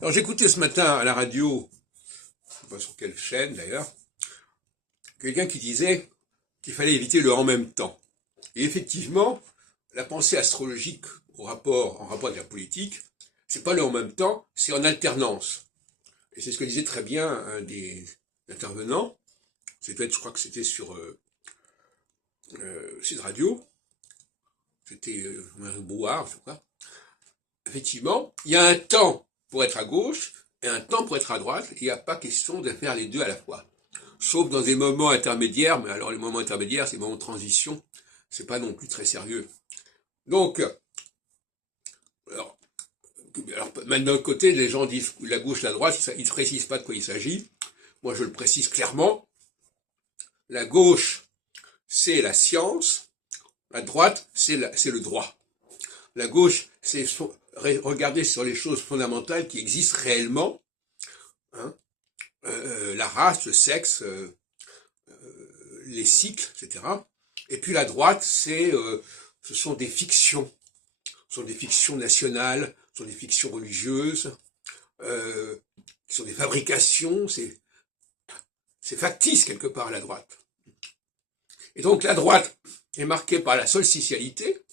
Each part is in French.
Alors j'écoutais ce matin à la radio, je ne sais pas sur quelle chaîne d'ailleurs, quelqu'un qui disait qu'il fallait éviter le en même temps. Et effectivement, la pensée astrologique en rapport avec la politique, c'est pas le en même temps, c'est en alternance. Et c'est ce que disait très bien un des intervenants. Je crois que c'était sur Sud Radio. C'était un brouillard, je sais pas. Effectivement, il y a un temps pour être à gauche et un temps pour être à droite. Il n'y a pas question de faire les deux à la fois. Sauf dans des moments intermédiaires, mais alors les moments intermédiaires, ces moments de transition, c'est pas non plus très sérieux. Donc, alors maintenant, de côté, les gens disent la gauche, la droite, ils ne précisent pas de quoi il s'agit. Moi, je le précise clairement. La gauche, c'est la science. La droite, c'est le droit. La gauche, c'est regarder sur les choses fondamentales qui existent réellement. Hein, la race, le sexe, les cycles, etc. Et puis la droite, ce sont des fictions. Ce sont des fictions nationales, ce sont des fictions religieuses, ce sont des fabrications, c'est factice quelque part la droite. Et donc la droite est marquée par la solsticialité,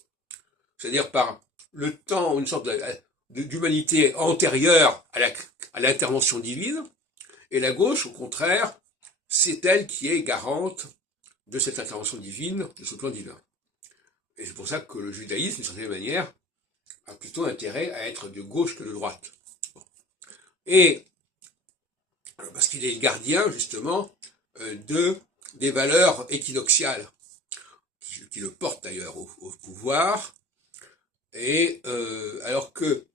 c'est-à-dire par le temps, une sorte d'humanité antérieure à l'intervention divine, et la gauche, au contraire, c'est elle qui est garante de cette intervention divine, de ce plan divin. Et c'est pour ça que le judaïsme, d'une certaine manière, a plutôt intérêt à être de gauche que de droite. Et parce qu'il est le gardien, justement, des valeurs équinoxiales, qui le portent d'ailleurs au pouvoir, et alors que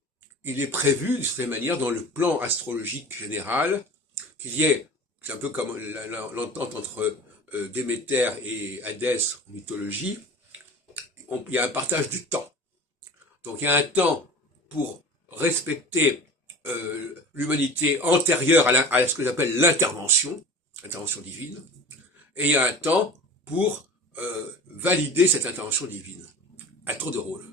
il est prévu, de cette manière, dans le plan astrologique général, qu'il y ait, c'est un peu comme l'entente entre Déméter et Hadès en mythologie, il y a un partage du temps. Donc il y a un temps pour respecter l'humanité antérieure à ce que j'appelle l'intervention divine, et il y a un temps pour valider cette intervention divine, à tour de rôle.